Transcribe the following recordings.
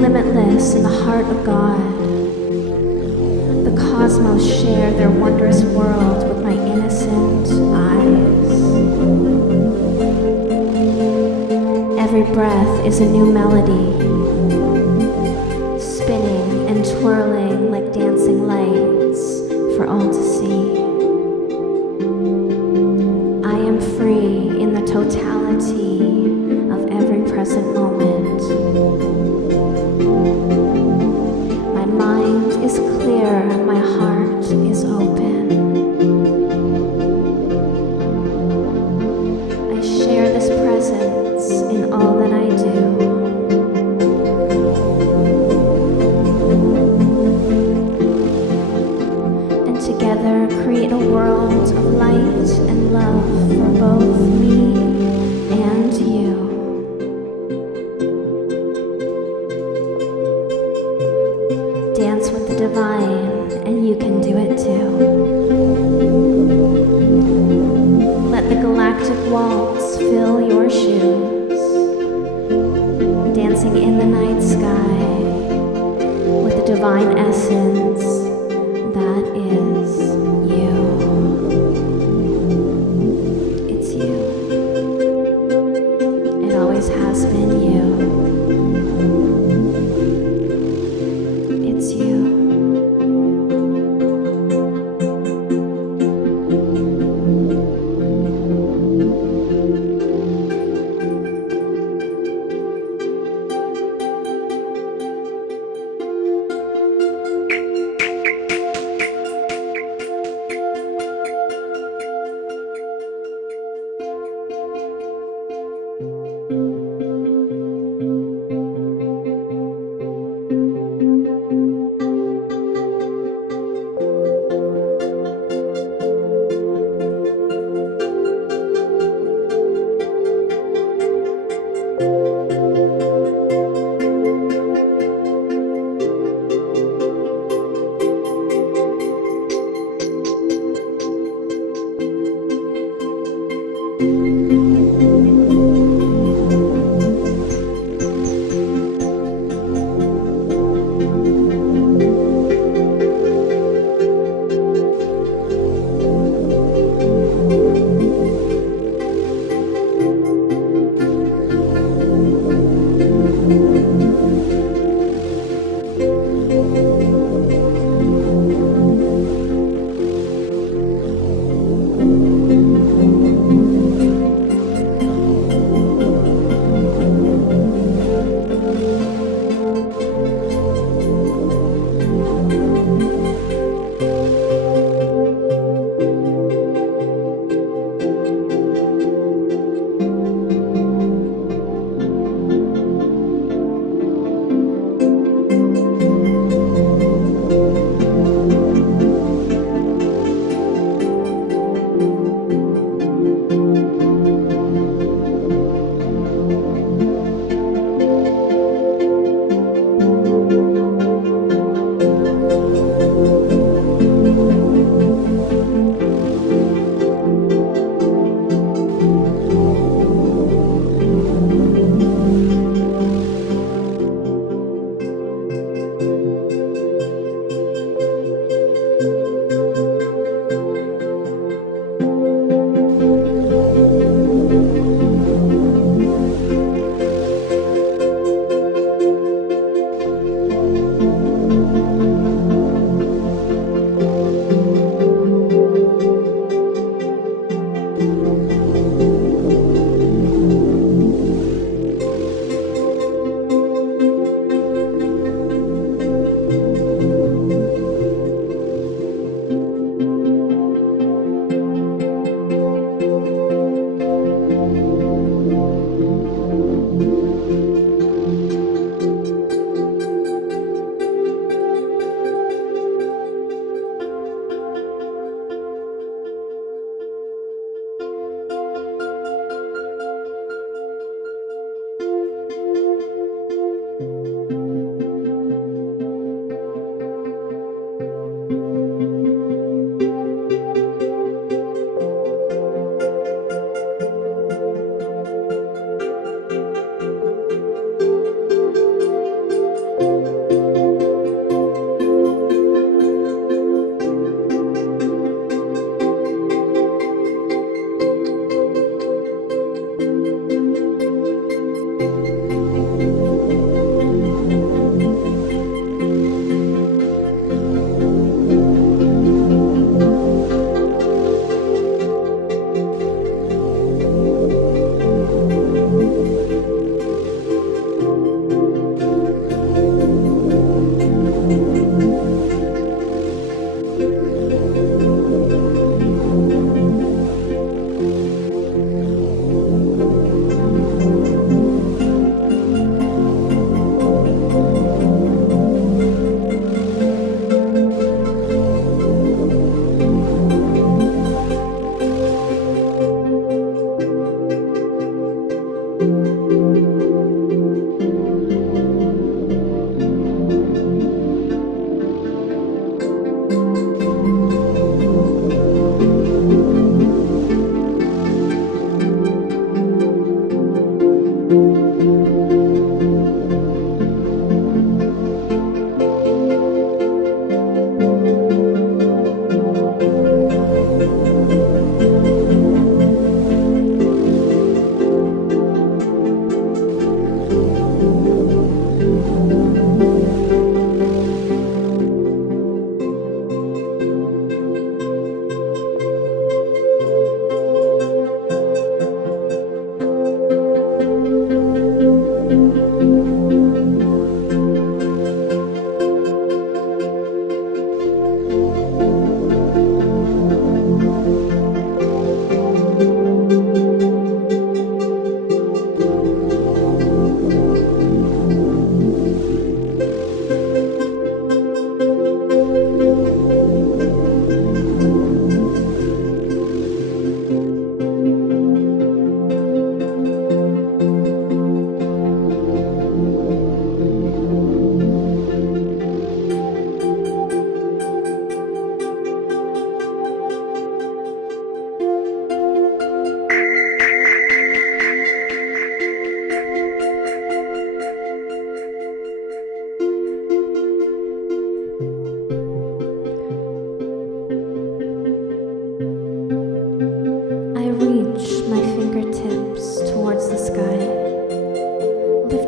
limitless in the heart of God. The cosmos share their wondrous world with my innocent eyes. Every breath is a new melody, spinning and twirling like dancing lights for all to see. I am free in the totality of every present moment. My mind is clear, my heart is open. I share this presence in all that I do. And together create a world of light and love for both me and you. Dance with the divine, and you can do it too. Let the galactic waltz fill your shoes, dancing in the night sky with the divine essence that is.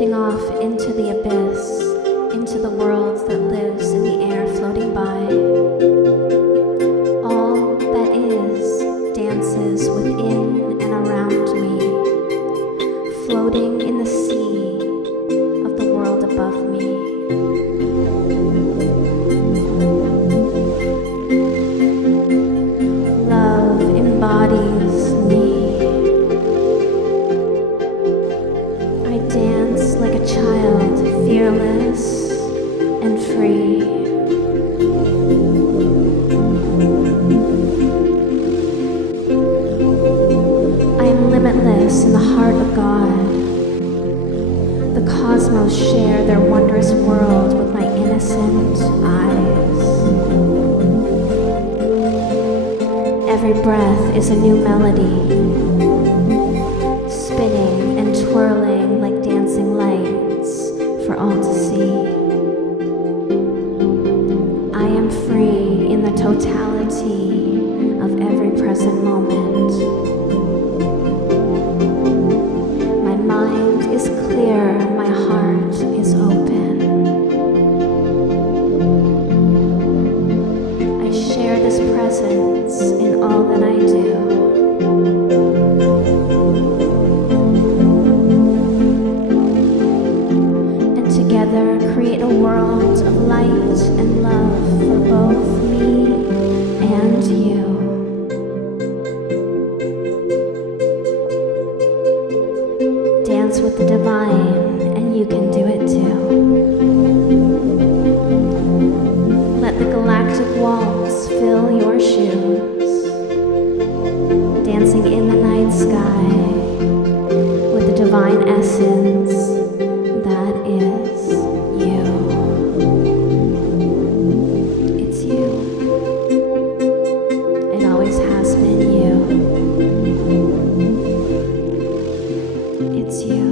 drifting off into the abyss, into the world that lives in the air floating by. All that is dances within and around me, floating in the sea of the world above me. Love embodies me. I dance like a child, fearless and free. I am limitless in the heart of God. The cosmos share their wondrous world with my innocent eyes. Every breath is a new melody, spinning and twirling like dancing lights for all to see. I am free in the totality of every present moment. My mind is clear, my heart is open. I share this presence in all that I do. And together create a world of light and love for both me and you. Dance with the divine, and you can do it too. Let the galactic waltz fill your shoes, dancing in the night sky with the divine essence that is you. It's you. It always has been you. It's you.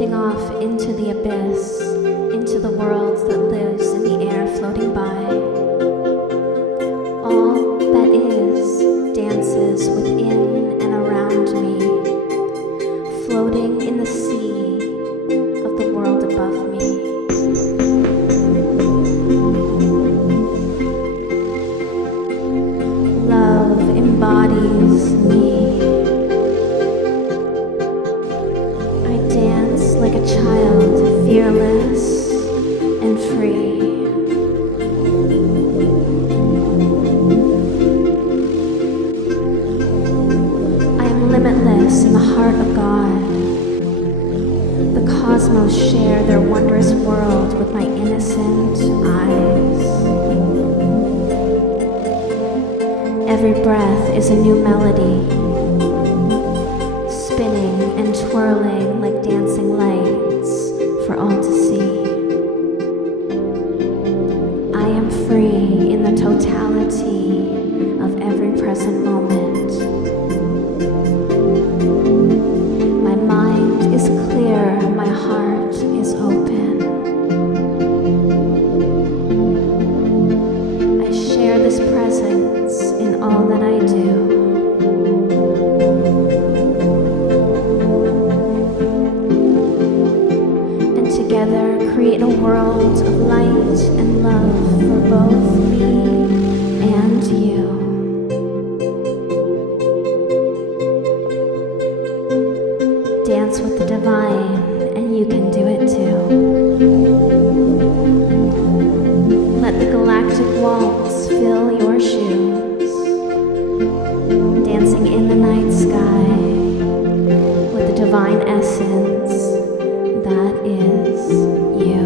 drifting off into the abyss, into the world that lives in the air floating by. All that is dances within and around me, floating in the sea of the world above me. Love embodies me. I dance like a child, fearless and free. I am limitless in the heart of God. The cosmos share their wondrous world with my innocent eyes. Every breath is a new melody, spinning and twirling like dancing lights for all to see. I am free in the totality of every present moment. My mind is clear, my heart is open. I share this presence in all that I do. And together create a world of light and love for both me and you. Dance with the divine, and you can do it too. Let the galactic waltz fill your shoes, dancing in the night sky with the divine essence that is you.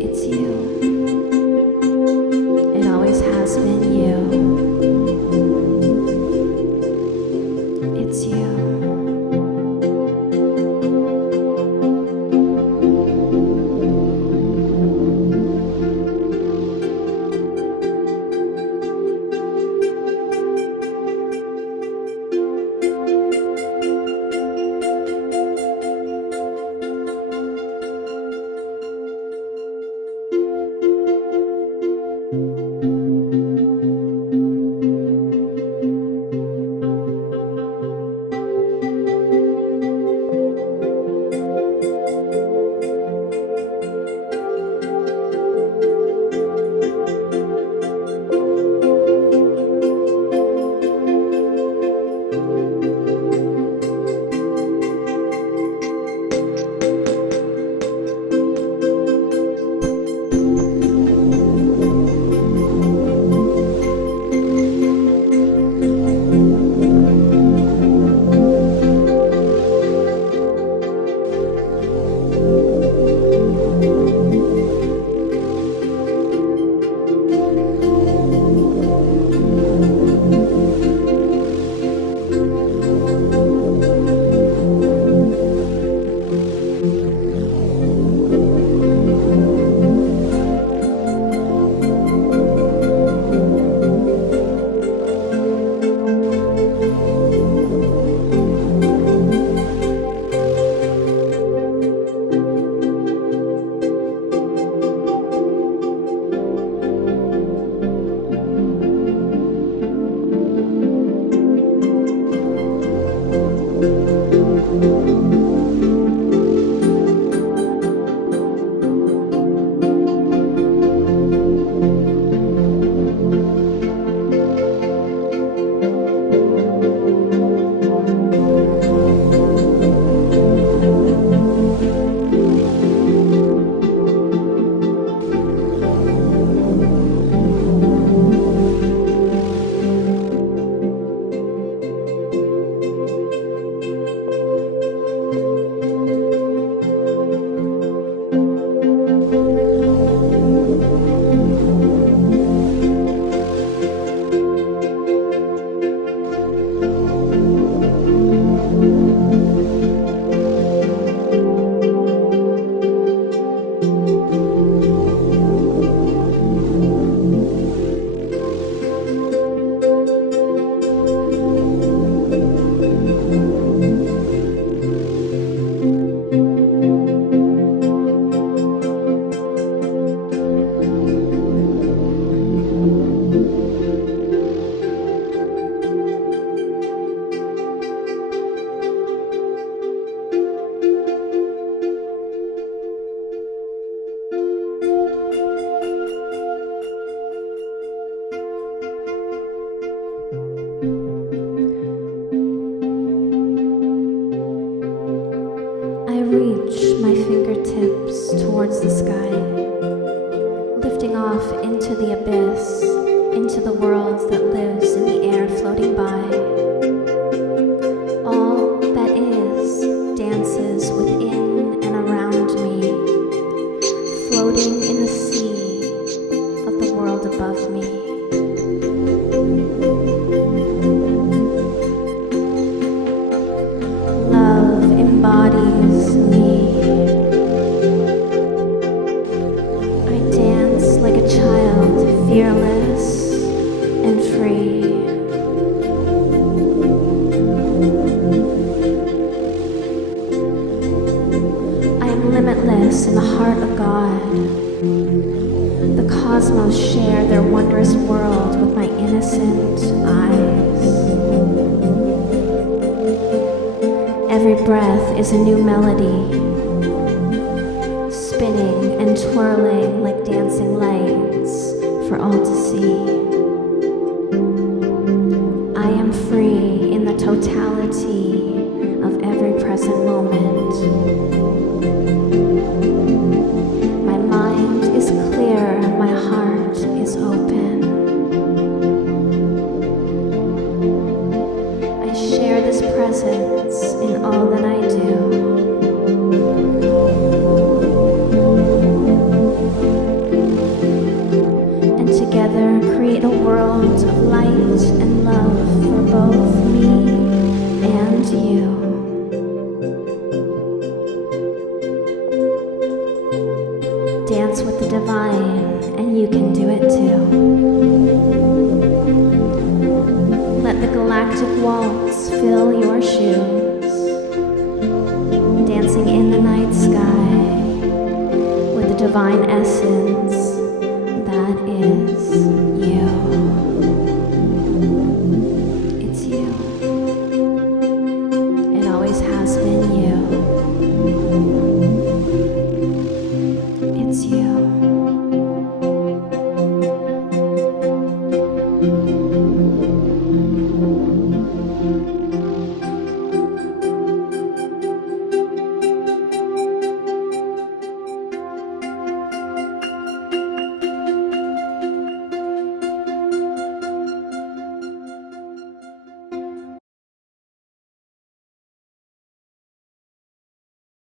It's you. It always has been you. It's you. towards the sky, lifting off into the abyss, into the world that lives in the air floating by. All that is dances within and around me, floating in the sea of the world above me. Love embodies me. I dance like a child, fearless and free. I am limitless in the heart of God. The cosmos share their wondrous world with my innocent eyes. Every breath is a new melody, spinning and twirling like dancing lights for all to see. I am free in the totality of every present moment. My mind is clear, my heart is open. I share this presence in all that I do. And together create a world of light and love for both me and you. Dance with the divine, and you can do it too. Let the galactic waltz fill your shoes, dancing in the night sky with the divine essence